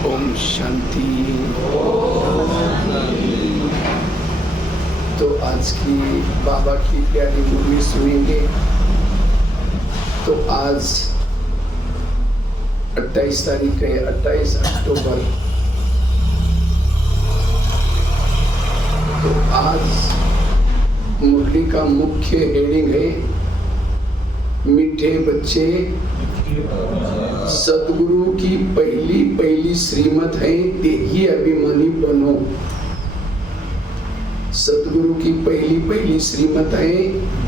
ओम शांति। तो आज की बाबा की प्यारी मुरली सुनेंगे। तो आज 28 तारीख है, 28 अक्टूबर। तो आज मुरली का मुख्य हेडिंग है मीठे बच्चे, सदगुरु की पहली श्रीमत है देही अभिमानी बनो। सदगुरु की पहली श्रीमत है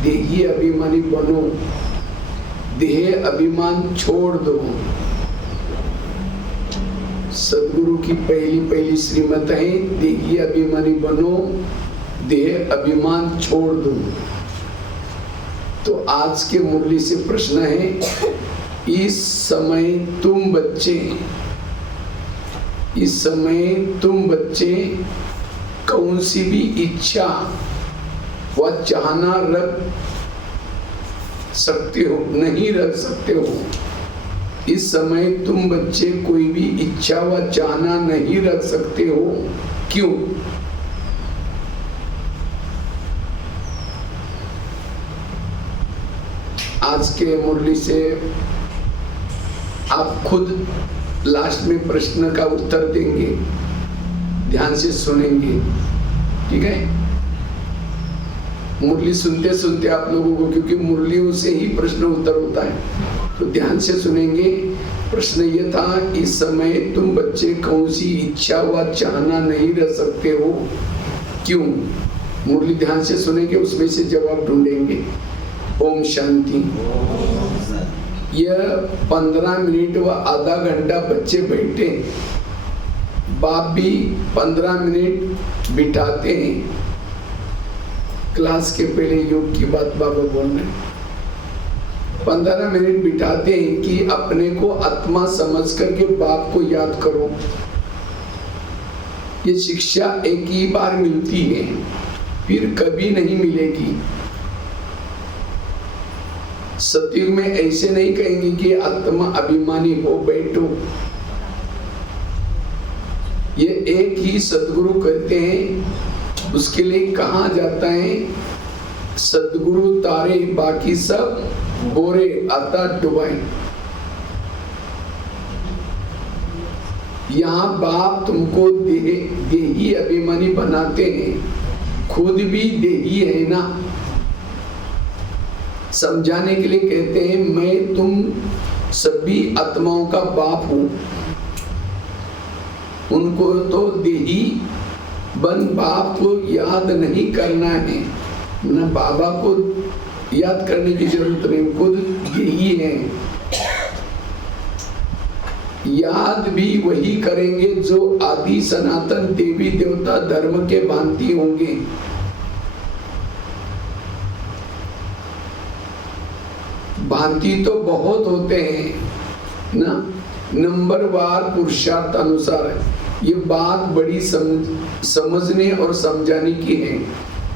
देही अभिमानी बनो, देह अभिमान छोड़ दो। सदगुरु की पहली श्रीमत है देही अभिमानी बनो, देह अभिमान छोड़ दो। तो आज के मुरली से प्रश्न है, इस समय तुम बच्चे कौन सी भी इच्छा व चाहना रख सकते हो, नहीं रख सकते हो। इस समय तुम बच्चे कोई भी इच्छा व चाहना नहीं रख सकते हो। क्यों? आज के मुरली से आप खुद लास्ट में प्रश्न का उत्तर देंगे, ध्यान से सुनेंगे, ठीक है? मुरली सुनते सुनते आप लोगों को, क्योंकि मुरलियों से ही प्रश्न उत्तर होता है, तो ध्यान से सुनेंगे। प्रश्न ये था, इस समय तुम बच्चे कौन सी इच्छा व चाहना नहीं रख सकते हो, क्यों? मुरली ध्यान से सुनेंगे, उसमें से जवाब ढूंढेंगे। ओम शांति। यह 15 मिनट व आधा घंटा बच्चे बैठे, बाप भी 15 मिनट बिठाते हैं। क्लास के पहले योग की बात बाबा बोल रहे हैं। 15 मिनट बिठाते हैं कि अपने को आत्मा समझ करके बाप को याद करो। ये शिक्षा एक ही बार मिलती है, फिर कभी नहीं मिलेगी। सतयुग में ऐसे नहीं कहेंगे कि आत्मा अभिमानी हो बैठो। ये एक ही सदगुरु कहते हैं, उसके लिए कहा जाता है सदगुरु तारे बाकी सब बोरे आता डुबाए। यहाँ बाप तुमको देही अभिमानी बनाते हैं, खुद भी देही है ना। समझाने के लिए कहते हैं, मैं तुम सभी आत्माओं का बाप हूं। उनको तो देही बन बाप को याद नहीं करना है ना, बाबा को याद करने की जरूरत नहीं, खुद देही है। याद भी वही करेंगे जो आदि सनातन देवी देवता धर्म के भांति होंगे। भांति तो बहुत होते हैं ना, नंबरवार पुरुषार्थ अनुसार है। ये बात बड़ी समझने और समझाने की है।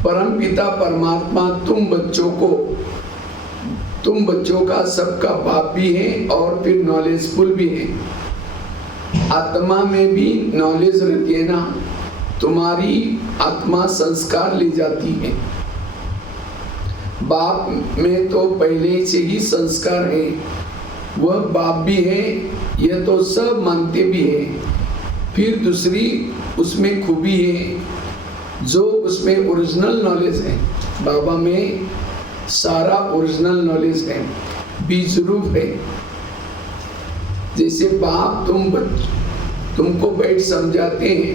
परम पिता परमात्मा तुम बच्चों का सबका बाप भी है और फिर नॉलेजफुल भी है। आत्मा में भी नॉलेज रहती है ना, तुम्हारी आत्मा संस्कार ले जाती है। बाप में तो पहले से ही संस्कार है, वह बाप भी है, यह तो सब मानते भी है। फिर दूसरी उसमें खूबी है, जो उसमें ओरिजिनल नॉलेज है। बाबा में सारा ओरिजिनल नॉलेज है, बीज रूप है। जैसे बाप तुमको बैठ समझाते हैं,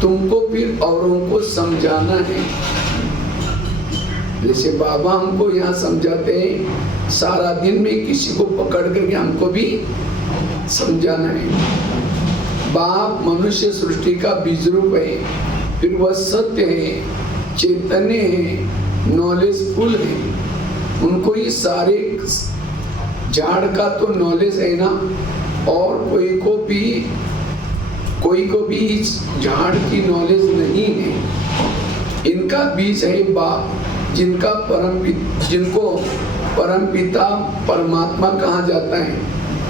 तुमको फिर औरों को समझाना है। जैसे बाबा हमको यहाँ समझाते हैं, सारा दिन में किसी को पकड़ करके हमको भी समझाना है। बाप मनुष्य सृष्टि का बीज रूप है, फिर वह सत्य है, चैतन्य है, नॉलेजफुल है। उनको ये सारे झाड़ का तो नॉलेज है ना, और कोई को भी इस झाड़ की नॉलेज नहीं है। इनका बीज है बाप, जिनको परम पिता परमात्मा कहा जाता है।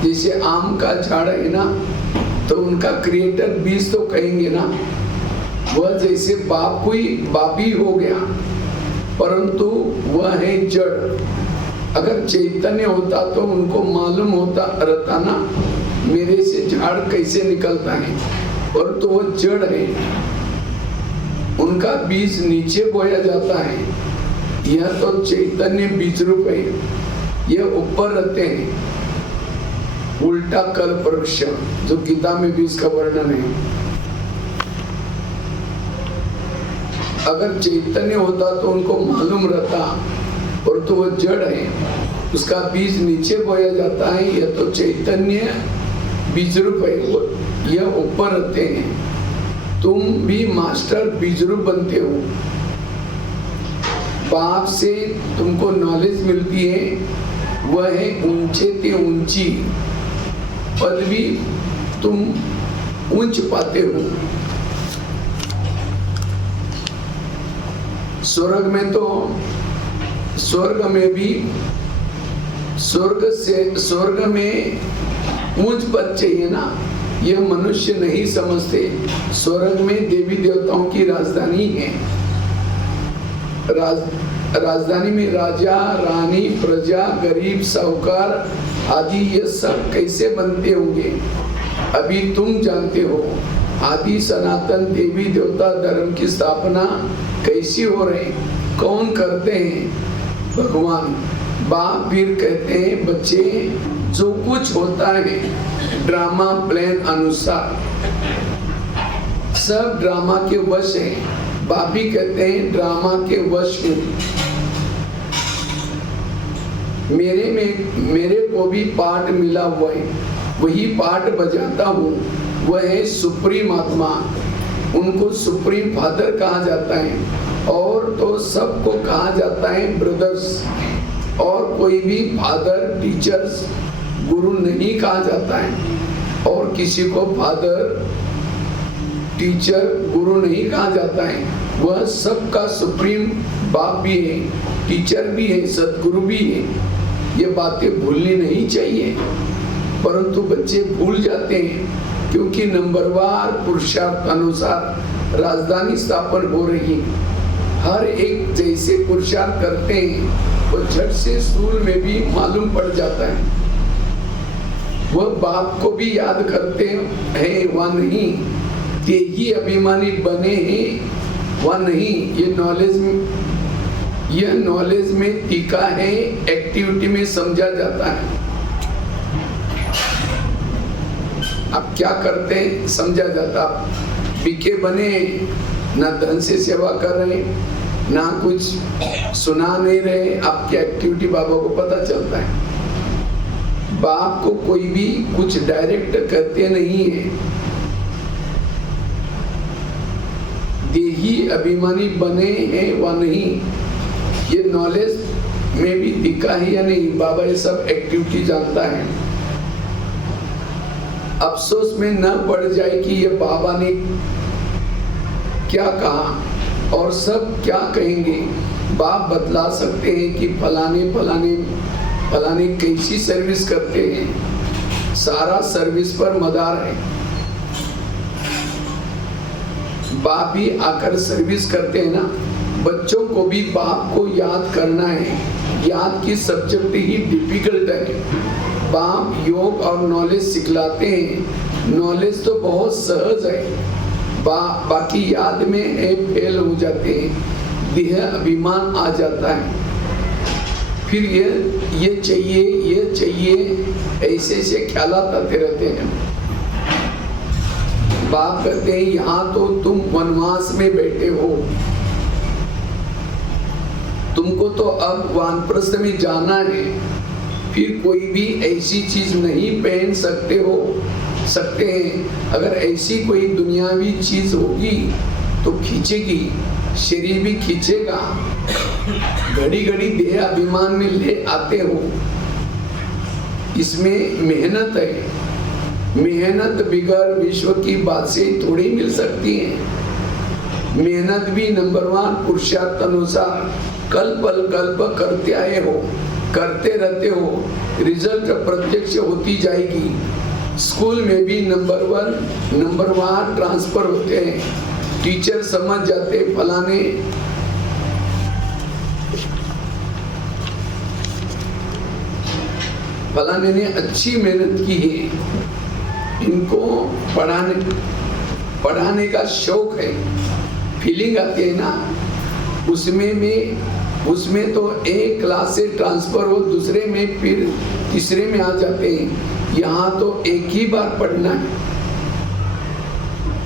जैसे आम का झाड़ है ना, तो उनका क्रिएटर बीज तो कहेंगे ना। वह जैसे बाप कोई बापी हो गया, परंतु वह है जड़। अगर चैतन्य होता तो उनको मालूम होता रहता ना मेरे से झाड़ कैसे निकलता है, परंतु वह जड़ है। उनका बीज नीचे बोया जाता है। यह तो चैतन्य बीज रूप है, यह ऊपर रहते हैं। उल्टा कल्प वृक्ष जो गीता में भी इसका वर्णन है। अगर चैतन्य होता तो उनको मालूम रहता, और तो वह जड़ है, उसका बीज नीचे बोया जाता है। यह तो चैतन्य बीज रूप है, यह ऊपर रहते हैं। तुम भी मास्टर बीज रूप बनते हो। बाप से तुमको नॉलेज मिलती है, वह है ऊंचे ते ऊंची पदवी, तुम ऊंच पाते हो। स्वर्ग में तो स्वर्ग में भी स्वर्ग में ऊंच पद चाहिए ना, यह मनुष्य नहीं समझते। स्वर्ग में देवी देवताओं की राजधानी है। राजधानी में राजा, रानी, प्रजा, गरीब, साहूकार आदि ये सब कैसे बनते होंगे अभी तुम जानते हो। आदि सनातन देवी देवता धर्म की स्थापना कैसी हो रही, कौन करते हैं? भगवान। बाप फिर कहते हैं बच्चे जो कुछ होता है ड्रामा प्लान अनुसार सब ड्रामा के वश है। बाप भी कहते हैं ड्रामा के वश हूँ। मेरे को भी पार्ट मिला हुआ है, वही पार्ट बजाता हूँ। वह है सुप्रीम आत्मा, उनको सुप्रीम फादर कहा जाता है। और तो सबको कहा जाता है ब्रदर्स, और कोई भी फादर, टीचर्स, गुरु नहीं कहा जाता है। और किसी को फादर, टीचर, गुरु नहीं कहा जाता है। वह सबका सुप्रीम बाप भी है, टीचर भी है, सदगुरु भी है। ये बातें भूलनी नहीं चाहिए, परंतु बच्चे भूल जाते हैं क्योंकि नंबरवार पुरुषार्थ अनुसार राजधानी स्थापन हो रही है। हर एक जैसे पुरुषार्थ करते हैं वो झट से स्कूल में भी मालूम पड़ जाता है। वह बाप को भी याद करते हैं वह नहीं, ते ही अभिमानी बने हैं वह नहीं। यह नॉलेज में टीका है, एक्टिविटी में समझा जाता है। आप क्या करते हैं समझा जाता। बीके बने, ना धन से सेवा कर रहे, ना कुछ सुना नहीं रहे, आपकी एक्टिविटी बाबा को पता चलता है। बाप को कोई भी कुछ डायरेक्ट करते नहीं है। देही अभिमानी बने हैं व नहीं, ये नॉलेज में भी दिखा है या नहीं, बाबा ये सब एक्टिविटी जानता है। अफसोस में न पड़ जाए कि ये बाबा ने क्या कहा और सब क्या कहेंगे। बाप बतला सकते हैं कि फलाने फलाने फलाने कैसी सर्विस करते हैं, सारा सर्विस पर मदार है। बाप भी आकर सर्विस करते हैं ना। बच्चों को भी बाप को याद करना है। याद की सब्जेक्ट ही डिफिकल्ट है। बाप योग और नॉलेज सिखलाते हैं। नॉलेज तो बहुत सहज है, बाकी याद में है फेल हो जाते हैं, देह अभिमान आ जाता है। फिर ये चाहिए ऐसे ख्यालात आते रहते हैं। बाप कहते हैं यहाँ तो तुम वनवास में बैठे हो, तुमको तो अब वानप्रस्थ में जाना है। फिर कोई भी ऐसी चीज नहीं पहन सकते हैं। अगर ऐसी कोई दुनियावी चीज होगी तो खींचेगी, शरीर भी खींचेगा। घड़ी घड़ी देह अभिमान में ले आते हो, इसमें मेहनत है। मेहनत बिगर विश्व की बातें थोड़ी मिल सकती है। मेहनत भी नंबर 1 पुरुषार्थ अनुसार कल्प करते आए हो, करते रहते हो, रिजल्ट प्रत्यक्ष होती जाएगी। स्कूल में भी नंबर 1 नंबर वार ट्रांसफर होते हैं। टीचर समझ जाते फलाने ने अच्छी मेहनत की है, इनको पढ़ाने का शौक है, फीलिंग आती है ना। उसमें तो एक क्लास से ट्रांसफर हो दूसरे में, फिर तीसरे में आ जाते हैं। यहाँ तो एक ही बार पढ़ना है।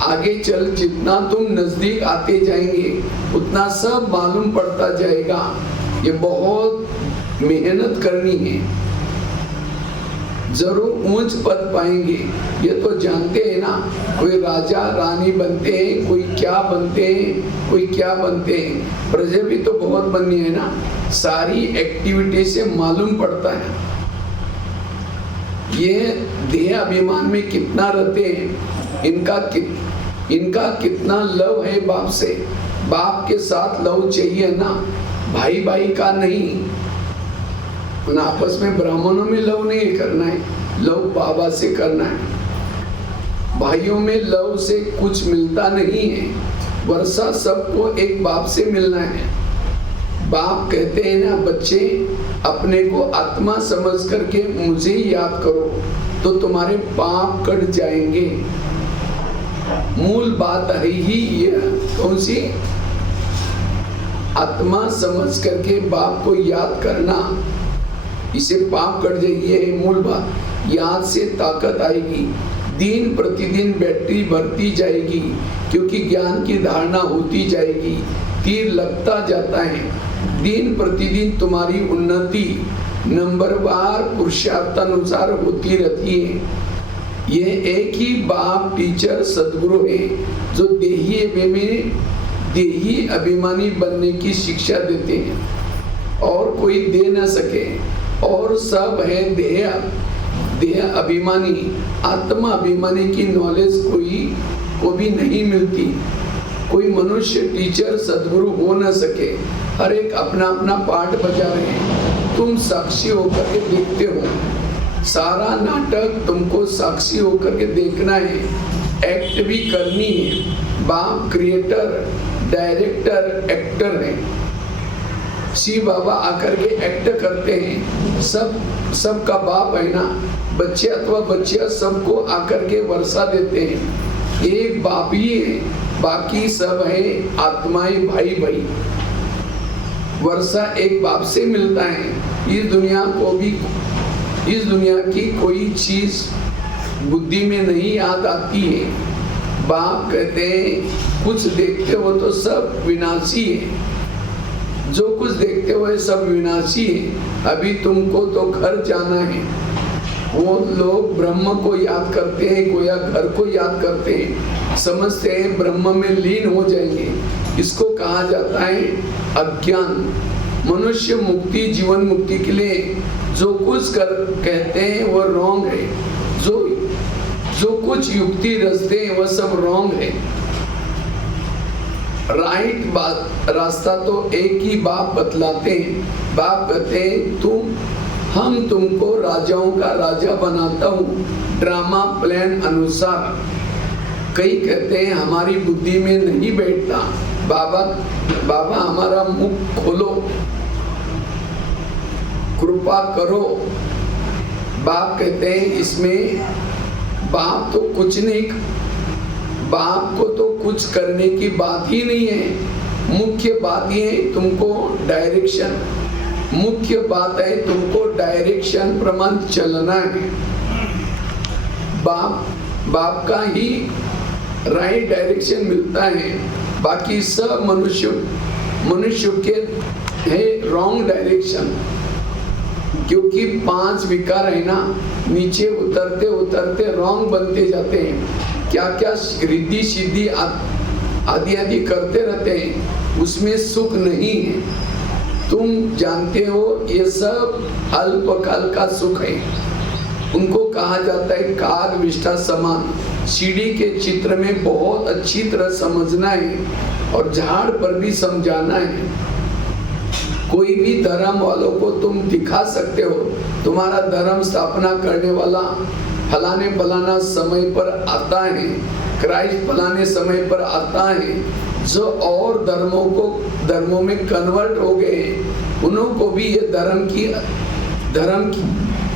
आगे चल जितना तुम नजदीक आते जाएंगे उतना सब मालूम पड़ता जाएगा। ये बहुत मेहनत करनी है, जरूर ऊंच पद पाएंगे। ये तो जानते हैं ना, कोई राजा रानी बनते हैं, कोई क्या बनते हैं। प्रजा भी तो बहुत बननी है ना। सारी एक्टिविटी से मालूम पड़ता है ये देह अभिमान में कितना रहते हैं, इनका कितना लव है बाप से। बाप के साथ लव चाहिए ना, भाई भाई का नहीं। आपस में ब्राह्मणों में लव नहीं करना है, लव बाबा से करना है। भाइयों में लव से कुछ मिलता नहीं है, वर्षा सबको एक बाप से मिलना है। बाप कहते हैं ना, बच्चे अपने को आत्मा समझ करके मुझे याद करो तो तुम्हारे पाप कट जाएंगे। मूल बात है ही ये, कौन सी? आत्मा समझ करके बाप को याद करना, इसे पाप कट जाएगी। ये मूल बात। याद से ताकत आएगी, दिन प्रतिदिन बैटरी बढ़ती जाएगी, क्योंकि ज्ञान की धारणा होती जाएगी, तीर लगता जाता है। दिन प्रतिदिन तुम्हारी उन्नति नंबरवार पुरुषार्थानुसार होती रहती है। ये एक ही बाप टीचर सदगुरु है जो देही अभिमानी बनने की शिक्षा देते हैं और कोई दे न सके। और सब है देह अभिमानी, आत्मा अभिमानी की नॉलेज कोई को भी नहीं मिलती। कोई मनुष्य टीचर सदगुरु हो न सके। हर एक अपना अपना पार्ट बजा रहे हैं, तुम साक्षी होकर के देखते हो। सारा नाटक तुमको साक्षी होकर के देखना है, एक्ट भी करनी है। बाप क्रिएटर, डायरेक्टर, एक्टर है। शिव बाबा आकर के एक्ट करते हैं, सबका बाप है ना। बच्चे अथवा बच्चियां सबको आकर के वर्षा देते हैं। एक बाप ही है, बाकी सब है आत्माएं, भाई भाई। वर्षा एक बाप से मिलता है। इस दुनिया की कोई चीज बुद्धि में नहीं याद आती है। बाप कहते हैं कुछ देखते हो तो सब विनाशी है, जो कुछ देखते हुए सब विनाशी है। अभी तुमको तो घर जाना है। वो लोग ब्रह्म को याद करते हैं, कोया घर को याद करते हैं, समझते हैं ब्रह्म में लीन हो जाएंगे। इसको कहा जाता है अज्ञान। मनुष्य मुक्ति, जीवन मुक्ति के लिए जो कुछ कहते हैं वो रॉन्ग है। जो कुछ युक्ति रचते हैं वह सब रॉन्ग है। राइट रास्ता तो एक ही बाप बतलाते हैं। बाप कहते हैं हम तुमको राजाओं का राजा बनाता हूँ ड्रामा प्लान अनुसार। कई कहते हैं हमारी बुद्धि में नहीं बैठता। बाबा हमारा मुख खोलो, कृपा करो। बाप कहते हैं इसमें बाप तो कुछ नहीं, बाप को तो कुछ करने की बात ही नहीं है। मुख्य बात ये है तुमको डायरेक्शन, मुख्य बात है तुमको डायरेक्शन प्रमाण चलना है। बाप का ही राइट डायरेक्शन मिलता है, बाकी सब मनुष्य के है रॉन्ग डायरेक्शन। क्योंकि 5 विकार है ना, नीचे उतरते उतरते रॉन्ग बनते जाते हैं। क्या क्या रिद्धि सिद्धि आदि करते रहते हैं, उसमें सुख नहीं है। तुम जानते हो ये सब अल्पकाल का सुख है। उनको कहा जाता है काग विष्ठा समान। सीढ़ी के चित्र में बहुत अच्छी तरह समझना है और झाड़ पर भी समझाना है। कोई भी धर्म वालों को तुम दिखा सकते हो। तुम्हारा धर्म स्थापना करने वाला फलाने फलाना समय पर आता है, क्राइस्ट फलाने समय पर आता है। जो और धर्मों में कन्वर्ट हो गए, उनको भी ये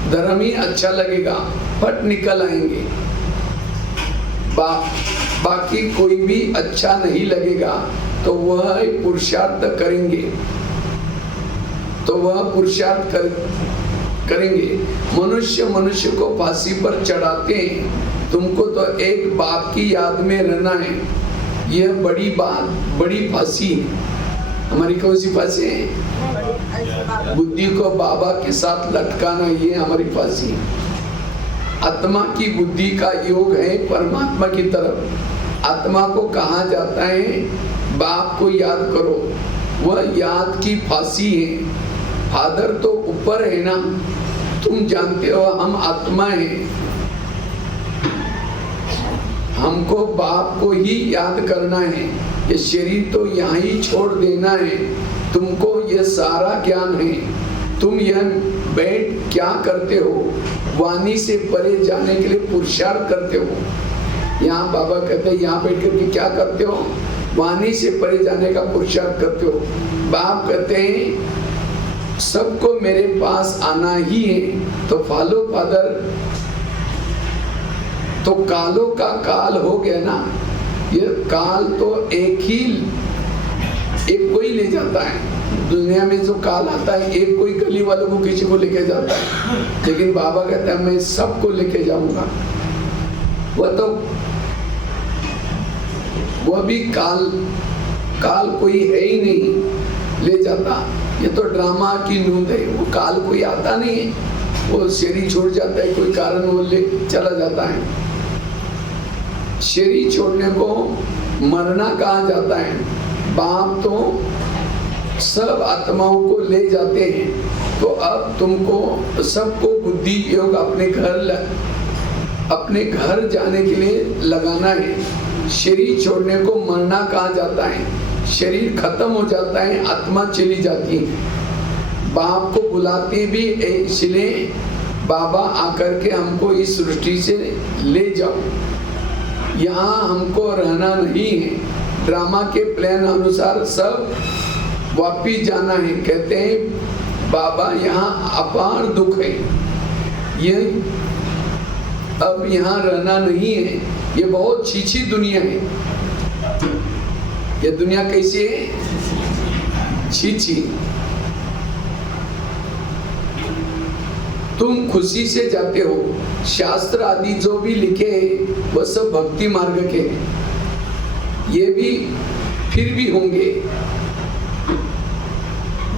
धर्म ही अच्छा लगेगा, फट निकल आएंगे। बाकी कोई भी अच्छा नहीं लगेगा तो वह पुरुषार्थ करेंगे, करेंगे। मनुष्य को फांसी पर चढ़ाते हैं, तुमको तो एक बाप की याद में रहना है। यह बड़ी फांसी है। हमारी कौन सी फांसी है? बुद्धि को बाबा के साथ लटकाना, ये हमारी फांसी है। आत्मा की बुद्धि का योग है परमात्मा की तरफ। आत्मा को कहा जाता है बाप को याद करो, वह याद की फांसी है। फादर तो ऊपर है ना, तुम जानते हो हम आत्मा है। हमको बाप को ही याद करना है। ये शरीर तो यहाँ ही छोड़ देना है। तुमको ये सारा ज्ञान है। तुम यह बैठ क्या करते हो? वाणी से परे जाने के लिए पुरुषार्थ करते हो। यहाँ बाबा कहते हैं यहाँ बैठ करके क्या करते हो? वाणी से परे जाने का पुरुषार्थ करते हो। बाप कहते हैं सबको मेरे पास आना ही है, तो फॉलो फादर। तो कालों का काल हो गया ना, ये काल तो एक कोई ले जाता है। दुनिया में जो काल आता है एक कोई गली वालों को किसी को लेके जाता है, लेकिन बाबा कहता है मैं सबको लेके जाऊंगा। वह भी काल कोई है ही नहीं ले जाता। ये तो ड्रामा की नूंद है। वो काल कोई आता नहीं है, वो शरीर छोड़ जाता है, कोई कारण वो ले चला जाता है। शरीर छोड़ने को मरना कहा जाता है। बाप तो सब आत्माओं को ले जाते हैं। तो अब तुमको सबको बुद्धि योग अपने घर जाने के लिए लगाना है। शरीर छोड़ने को मरना कहा जाता है। शरीर खत्म हो जाता है, आत्मा चली जाती है। बाप को बुलाते भी इसलिए बाबा आकर के हमको इस सृष्टि से ले जाओ, यहाँ हमको रहना नहीं है। ड्रामा के प्लान अनुसार सब वापिस जाना है। कहते हैं बाबा यहाँ अपार दुख है, ये अब यहाँ रहना नहीं है। ये बहुत छीछी दुनिया है। ये दुनिया कैसी है? छीछी। तुम खुशी से जाते हो। शास्त्र आदि जो भी लिखे हैं वह सब भक्ति मार्ग के हैं। ये भी फिर भी होंगे।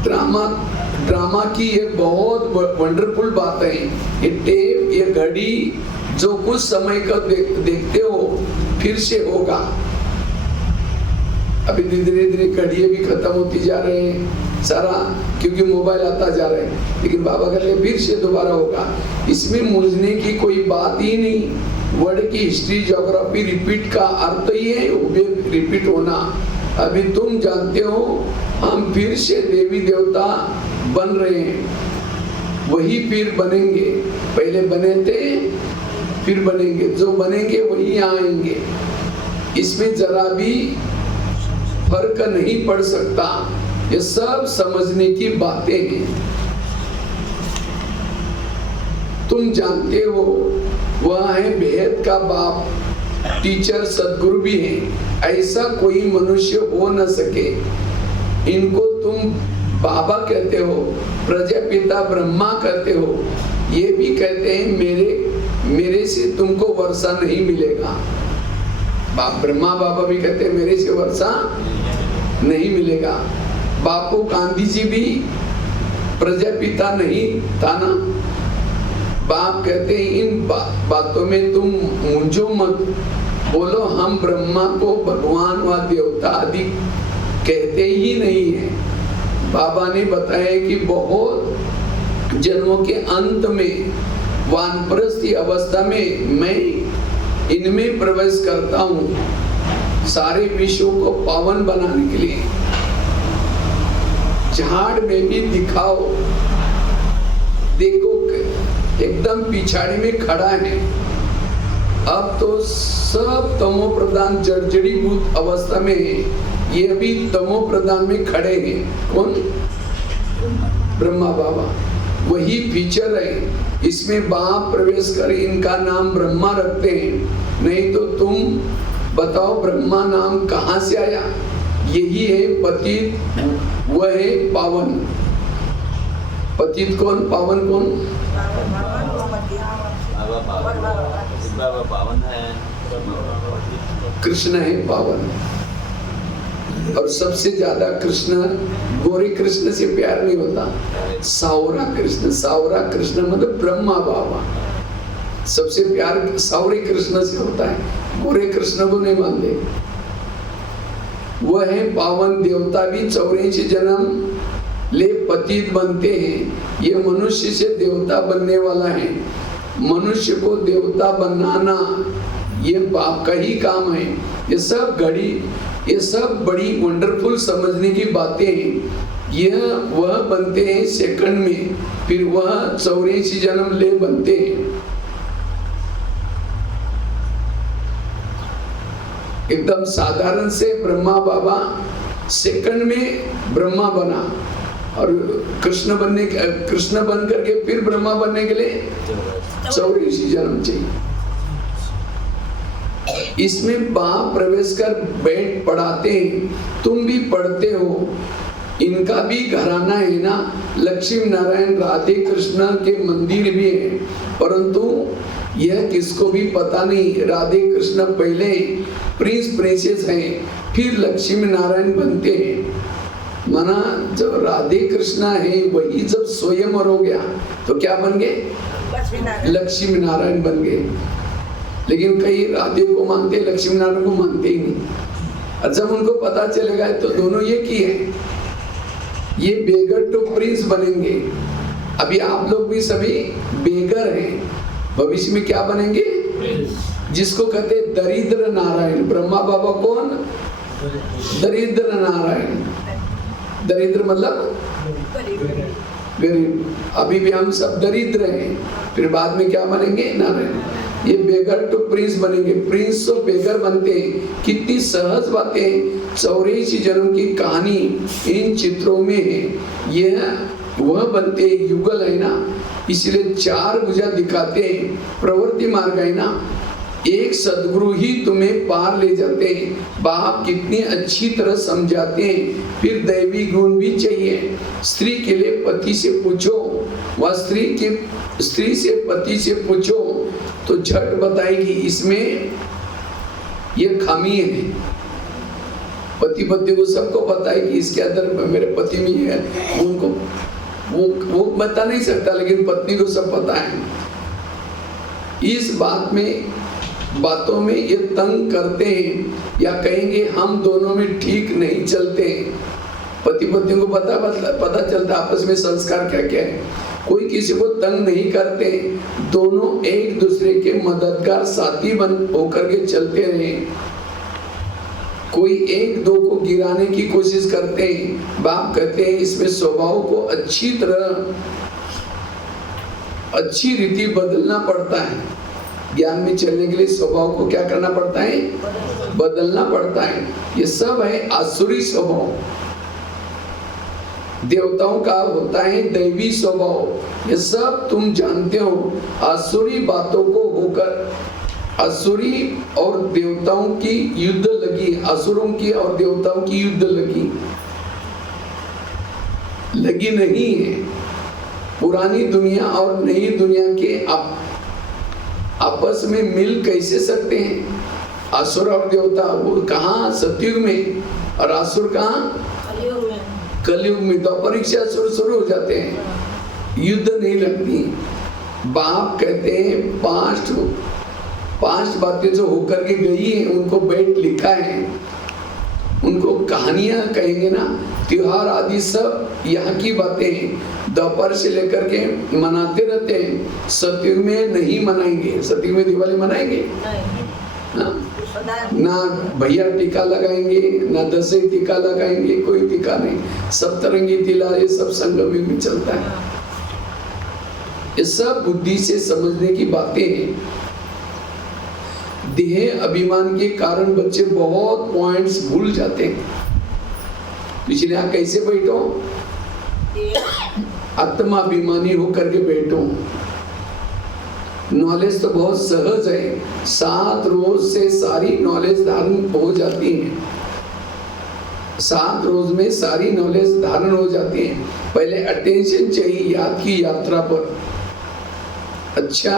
ड्रामा की ये बहुत वंडरफुल बात है। ये टेप, ये घड़ी जो कुछ समय का देखते हो फिर से होगा। अभी धीरे धीरे घड़ियां भी खत्म होती जा रहे हैं सारा, क्योंकि मोबाइल आता जा रहे हैं। लेकिन बाबा कहते हैं फिर से दोबारा होगा। इसमें मूंझने की कोई बात ही नहीं। वर्ड की हिस्ट्री ज्योग्राफी रिपीट का अर्थ ही है रिपीट होना। अभी तुम जानते हो हम फिर से देवी देवता बन रहे हैं, वही फिर बनेंगे। पहले बने थे फिर बनेंगे, जो बनेंगे वही आएंगे। इसमें जरा भी फर्क नहीं पड़ सकता। ये सब समझने की बातें हैं। तुम जानते हो वह है भेद का बाप, टीचर सदगुरु भी है। ऐसा कोई मनुष्य हो न सके। इनको तुम बाबा कहते हो, प्रजापिता ब्रह्मा कहते हो। ये भी कहते हैं मेरे से तुमको वर्षा नहीं मिलेगा। ब्रह्मा बाबा भी कहते हैं मेरे से वर्षा नहीं मिलेगा। बापू गांधी जी भी प्रजापिता नहीं था ना। बाप कहते हैं इन बातों में तुम मुंझो मत। बोलो हम ब्रह्मा को भगवान व देवता आदि कहते ही नहीं है। बाबा ने बताया कि बहुत जन्मों के अंत में वानप्रस्थी अवस्था में मैं इनमें प्रवेश करता हूँ सारे विश्व को पावन बनाने के लिए। झाड़ में भी दिखाओ, देखो एकदम पिछाड़ी में खड़ा है, अब तो सब तमो प्रधान जर्जरीभूत अवस्था में है, ये अभी तमो प्रधान में खड़े हैं। कौन? ब्रह्मा बाबा। वही फीचर है, इसमें बाप प्रवेश कर इनका नाम ब्रह्मा रखते हैं। नहीं तो तुम बताओ ब्रह्मा नाम कहां से आया? यही है पतित, वह है पावन। पतित कौन, पावन कौन? पावन है, कृष्ण है पावन। और सबसे ज्यादा कृष्ण, गोरे कृष्ण से प्यार नहीं होता, सावरा कृष्ण। सावरा कृष्ण मतलब ब्रह्मा बाबा। सबसे प्यार सावरे कृष्ण से होता है, गोरे कृष्ण को नहीं मानते। वह है पावन। देवता भी 84 जन्म ले पतित बनते हैं। ये मनुष्य से देवता बनने वाला है। मनुष्य को देवता बनाना ये बाप का ही काम है। ये सब घड़ी, ये सब बड़ी वंडरफुल समझने की बातें हैं। यह वह बनते हैं सेकंड में, फिर वह 84 जन्म ले बनते हैं। एकदम साधारण से ब्रह्मा बाबा सेकंड में ब्रह्मा बना, और कृष्ण बन करके फिर ब्रह्मा बनने के लिए 84 जन्म चाहिए। इसमें बाप प्रवेश कर बैठ पढ़ाते हैं, तुम भी पढ़ते हो। इनका भी घराना है ना, लक्ष्मी नारायण राधे कृष्ण के मंदिर भी है, परंतु यह किसको भी पता नहीं। राधे कृष्ण पहले प्रिंस प्रिंसेस हैं, फिर लक्ष्मी नारायण बनते हैं। माना जब राधे कृष्ण है वही जब स्वयंवर हो गया तो क्या बन गए? लक्ष्मी नारायण बन गए। लेकिन कई राधे को मानते, लक्ष्मी नारायण को मानते ही नहीं। और जब उनको पता चलेगा तो दोनों ये की है, ये बेगर टू प्रिंस बनेंगे। अभी आप लोग भी सभी बेगर हैं, भविष्य में क्या बनेंगे? जिसको कहते दरिद्र नारायण। ब्रह्मा बाबा कौन? दरिद्र नारायण। दरिद्र मतलब गरीब। अभी भी हम सब दरिद्र हैं, फिर बाद में क्या बनेंगे? नारायण। ये बेगर टू प्रिंस बनेंगे। प्रिंस तो बेगर बनते हैं। कितनी सहज बातें, 84 जन्म की कहानी इन चित्रों में है। यह वह बनते युगल है ना, इसलिए 4 भुजा दिखाते हैं। प्रवृत्ति मार्ग है ना, एक सदगुरु ही तुम्हें पार ले जाते हैं। बाप कितनी अच्छी तरह समझाते हैं। फिर दैवी गुण भी चाहिए। स्त्री के लिए पति से पूछो, वह स्त्री से पति से पूछो तो झट बताएगी इसमें ये खामी है। पति पत्नी को सबको पता है कि इसके अंदर मेरे पति में है, उनको वो बता नहीं सकता, लेकिन पत्नी को सब पता है। इस बातों में ये तंग करते हैं, या कहेंगे हम दोनों में ठीक नहीं चलते। पति पत्नी को पता चलता आपस में संस्कार क्या क्या है। कोई किसी को तंग नहीं करते, दोनों एक दूसरे के मददगार साथी बन होकर के चलते रहे। कोई एक दो को गिराने की कोशिश करते हैं। बाप कहते हैं इसमें स्वभाव को अच्छी तरह, अच्छी रीति बदलना पड़ता है। ज्ञान में चलने के लिए स्वभाव को क्या करना पड़ता है? बदलना पड़ता है। ये सब है आसुरी स्वभाव। देवताओं का होता है दैवी स्वभाव। ये सब तुम जानते हो। आसुरी बातों को होकर असुरी और देवताओं की युद्ध लगी, असुरों की और देवताओं की युद्ध लगी नहीं है। पुरानी दुनिया और नई दुनिया के आपस में मिल कैसे सकते हैं? असुर और देवता वो कहाँ? सतयुग में। और असुर कहाँ? कलयुग में। तो परीक्षा असुर शुरू हो जाते हैं, युद्ध नहीं लगती। बाप कहते हैं पांच बातें जो होकर के गई हैं उनको बैठ लिखा है। उनको कहानियां कहेंगे ना, त्योहार आदि सब यहाँ की बातें हैं। दोपहर से लेकर के मनाते रहते हैं। सतयुग में नहीं मनाएंगे। सतयुग में दिवाली मनाएंगे ना, भैया टीका लगाएंगे, ना दशई टीका लगाएंगे, कोई टीका नहीं। सप्तरंगी तिला ये सब संगम युग में चलता है। ये सब बुद्धि से समझने की बातें हैं। देह अभिमान के कारण बच्चे बहुत पॉइंट्स भूल जाते हैं। पिछले यहाँ कैसे बैठो, आत्माभिमानी होकर के बैठो। नॉलेज तो बहुत सहज है, 7 रोज से सारी नॉलेज धारण हो जाती है। 7 रोज में सारी नॉलेज धारण हो जाती है। पहले अटेंशन चाहिए याद की यात्रा पर। अच्छा,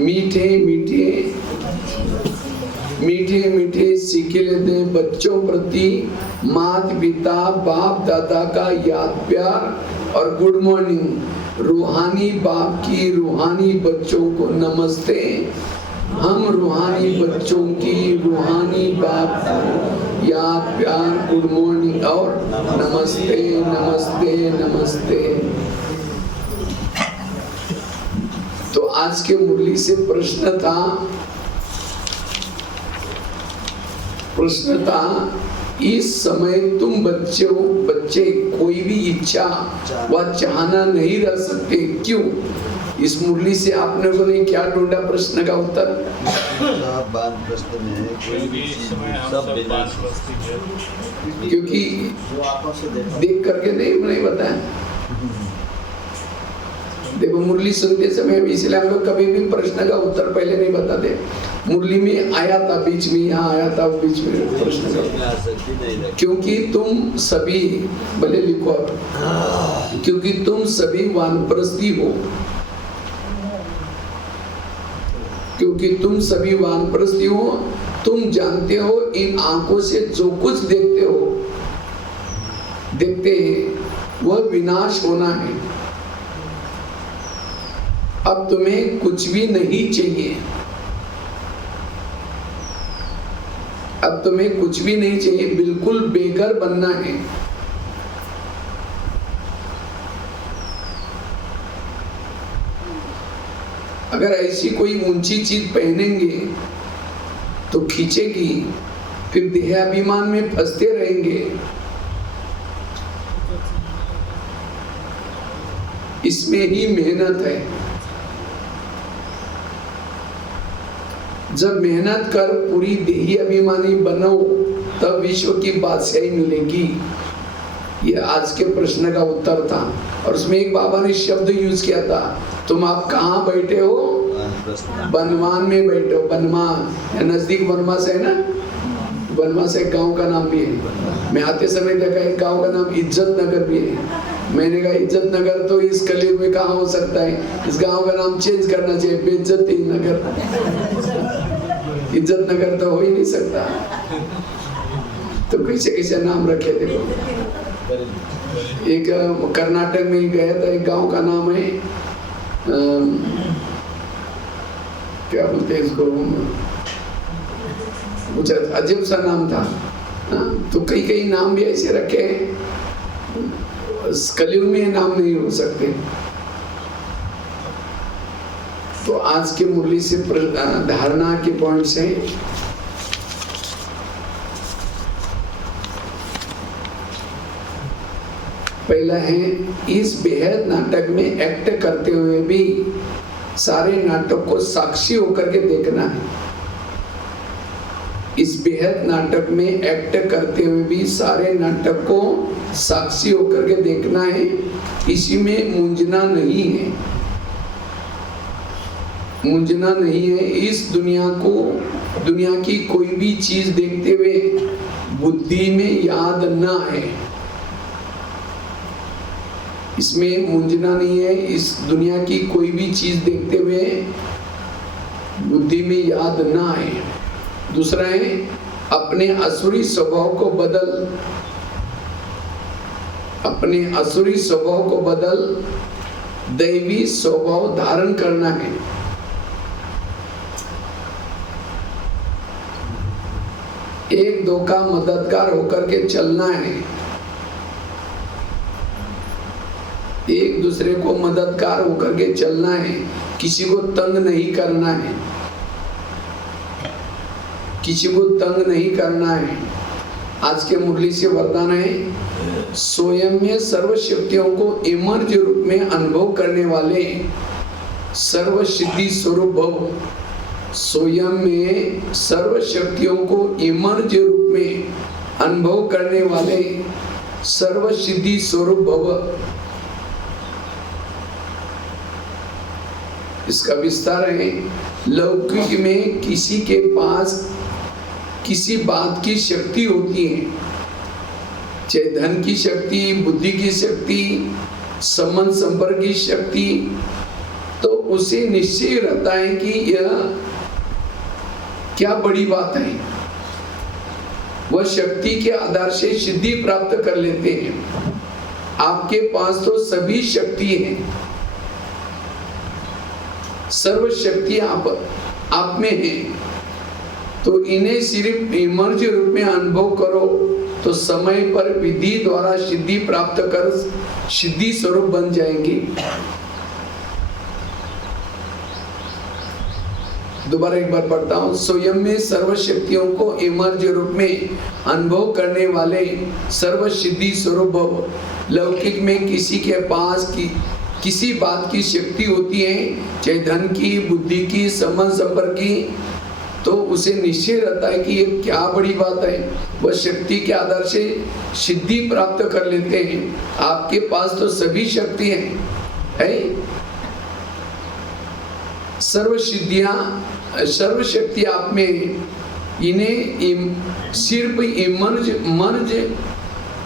मीठे मीठे मीठे मीठे सीखे लेते हैं बच्चों प्रति माता पिता बाप दादा का याद प्यार और गुड मॉर्निंग। रूहानी बाप की रूहानी बच्चों को नमस्ते। हम रूहानी बच्चों की रूहानी बाप को याद प्यार गुड मॉर्निंग और नमस्ते नमस्ते नमस्ते। तो आज के मुरली से प्रश्न था इस समय तुम बच्चे कोई भी इच्छा व चाहना नहीं रह सकते। क्यों? इस मुरली से आप लोगों ने क्या ढूंढा प्रश्न का उत्तर? प्रश्न में कोई भी क्योंकि देख करके नहीं बताया। देखो, मुरली सुनते समय इसलिए हम लोग कभी भी प्रश्न का उत्तर पहले नहीं बताते। मुरली में आया था बीच में, यहाँ आया था बीच में प्रश्न का, क्योंकि तुम सभी भले लिखो, क्योंकि तुम सभी वानप्रस्थी हो। क्योंकि तुम सभी वानप्रस्थी हो, तुम जानते हो इन आंखों से जो कुछ देखते हैं वह विनाश होना है। अब तुम्हें कुछ भी नहीं चाहिए, अब तुम्हें कुछ भी नहीं चाहिए, बिल्कुल बेघर बनना है। अगर ऐसी कोई ऊंची चीज पहनेंगे तो खींचेगी, फिर देहाभिमान में फंसते रहेंगे। इसमें ही मेहनत है। जब मेहनत कर पूरी देही अभिमानी बनो तब विश्व की बादशाही मिलेगी। ये आज के प्रश्न का उत्तर था। और उसमें एक बाबा ने शब्द यूज किया था, तुम आप कहाँ बैठे हो? बनमान में बैठे हो। बनमान नजदीक बनवास है ना, बनवास एक गांव का नाम भी है। मैं आते समय देखा एक गांव का नाम इज्जत नगर भी है। मैंने कहा इज्जत नगर तो इस कलयुग में कहाँ हो सकता है, इस गांव का नाम चेंज करना चाहिए, बेइज्जती नगर। इज्जत नगर तो हो ही नहीं सकता। तो कैसे कैसे नाम रखे थे। एक कर्नाटक में गया था, एक गांव का नाम है क्या बोलते हैं इसको, कुछ अजीब सा नाम था। तो कई नाम भी ऐसे रखे हैं, कलयुग में नाम नहीं हो सकते। तो आज के मुरली से धारणा के पॉइंट्स हैं। पहला है, इस बेहद नाटक में एक्ट करते हुए भी सारे नाटक को साक्षी होकर के देखना है। इस बेहद नाटक में एक्ट करते हुए भी सारे नाटक को साक्षी होकर के देखना है। इसी में मूंझना नहीं है, मूंझना नहीं है। इस दुनिया की कोई भी चीज देखते हुए बुद्धि में याद ना है, इसमें मूंझना नहीं है। इस दुनिया की कोई भी चीज देखते हुए बुद्धि में याद ना आए। दूसरा है, अपने असुरी स्वभाव को बदल, अपने असुरी स्वभाव को बदल दैवी स्वभाव धारण करना है। एक दो का मददगार होकर के चलना है, एक दूसरे को मददगार होकर के चलना है, किसी को तंग नहीं करना है, किसी को तंग नहीं करना है। आज के मुरली से वरदान है, स्वयं में सर्व शक्तियों को इमर्ज रूप में अनुभव करने वाले सर्व सिद्धि स्वरूप भव स्वयं में सर्व शक्तियों को इमर्ज रूप में अनुभव करने वाले सर्व सिद्धि स्वरूप भव। इसका विस्तार है, लौकिक में किसी के पास किसी बात की शक्ति होती है, चाहे धन की शक्ति, बुद्धि की शक्ति, संबंध संपर्क की शक्ति, तो उसे निश्चय रहता है कि यह क्या बड़ी बात है। वह शक्ति के आधार से सिद्धि प्राप्त कर लेते हैं। आपके पास तो सभी शक्ति है, सर्व शक्ति आप में है, तो इन्हें सिर्फ इमर्ज रूप में अनुभव करो तो समय पर विधि द्वारा सिद्धि प्राप्त कर सिद्धि स्वरूप बन जाएंगे। दोबारा एक बार पढ़ता हूँ, स्वयं में सर्व शक्तियों को इमर्ज रूप में अनुभव करने वाले सर्व सिद्धि स्वरूप भव। लौकिक में किसी के पास किसी बात की शक्ति होती है, चाहे धन की, बुद्धि की, संबंध संपर्क की, तो उसे निश्चय रहता है कि ये क्या बड़ी बात है। वह शक्ति के आधार से सिद्धि प्राप्त कर लेते हैं। आपके पास तो सभी शक्ति है? सर्व सिद्धियां, सर्व शक्ति आप में, इन्हें सिर्फ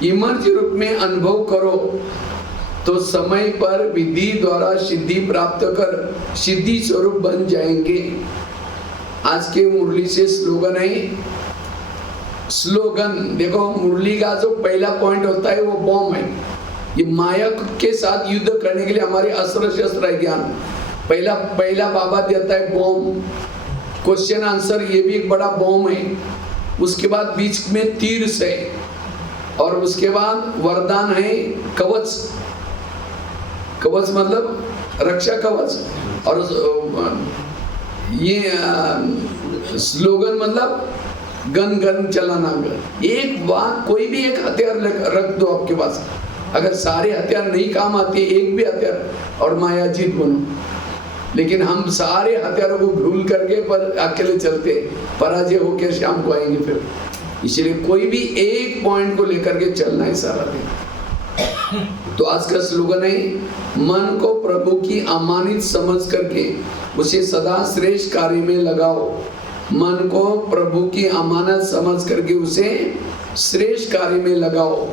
इमर्ज रूप में अनुभव करो तो समय पर विधि द्वारा सिद्धि प्राप्त कर सिद्धि स्वरूप बन जाएंगे। आज के मुरली से स्लोगन है, स्लोगन देखो, मुरली का जो पहला पॉइंट होता है वो बॉम्ब है। ये माया के साथ युद्ध करने के लिए हमारे अस्त्र शस्त्र है ज्ञान। पहला बाबा देता है बॉम्ब, क्वेश्चन आंसर, ये भी एक बड़ा बॉम्ब है। उसके बाद बीच में तीर से, और उसके बाद वरदान है कवच। कवच मतलब रक्षा कवच, और ये स्लोगन मतलब गन चलाना। एक बात, कोई भी एक हथियार रख दो आपके पास, अगर सारे हथियार नहीं काम आते, एक भी हथियार, और माया जीत बनो। लेकिन हम सारे हथियारों को भूल करके पर अकेले चलते, पराजय होकर शाम को आएंगे फिर। इसलिए कोई भी एक पॉइंट को लेकर के चलना है सारा दिन। तो आज का स्लोगन है, मन को प्रभु की अमानित समझ करके उसे सदा श्रेष्ठ कार्य में लगाओ। मन को प्रभु की अमानत समझ करके उसे श्रेष्ठ कार्य में लगाओ।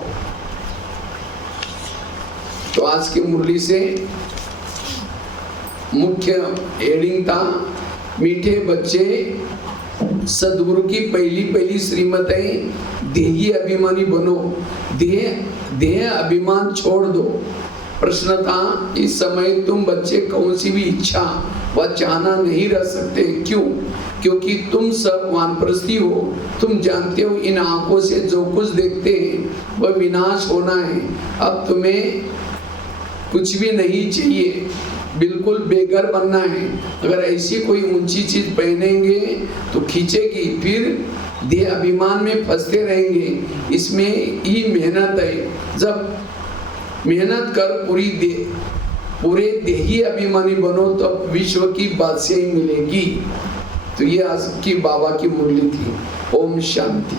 तो आज की मुरली से मुख्य हेडिंग था, मीठे बच्चे, सदगुरु की पहली श्रीमत है, देही अभिमानी बनो, देह अभिमान छोड़ दो। प्रश्न था, इस समय तुम बच्चे कौन सी भी इच्छा व चाहना नहीं रह सकते। क्यों? क्योंकि तुम सब वानप्रस्थी हो। तुम जानते हो इन आंखों से जो कुछ देखते हैं वह विनाश होना है। अब तुम्हें कुछ भी नहीं चाहिए, बिल्कुल बेघर बनना है। अगर ऐसी कोई ऊंची चीज पहनेंगे तो खींचेगी, फिर देह अभिमान में फंसते रहेंगे। इसमें ही मेहनत है। जब मेहनत कर पूरे देही अभिमानी बनो तब विश्व की बादशाही मिलेगी। तो ये आज की बाबा की मुरली थी। ओम शांति।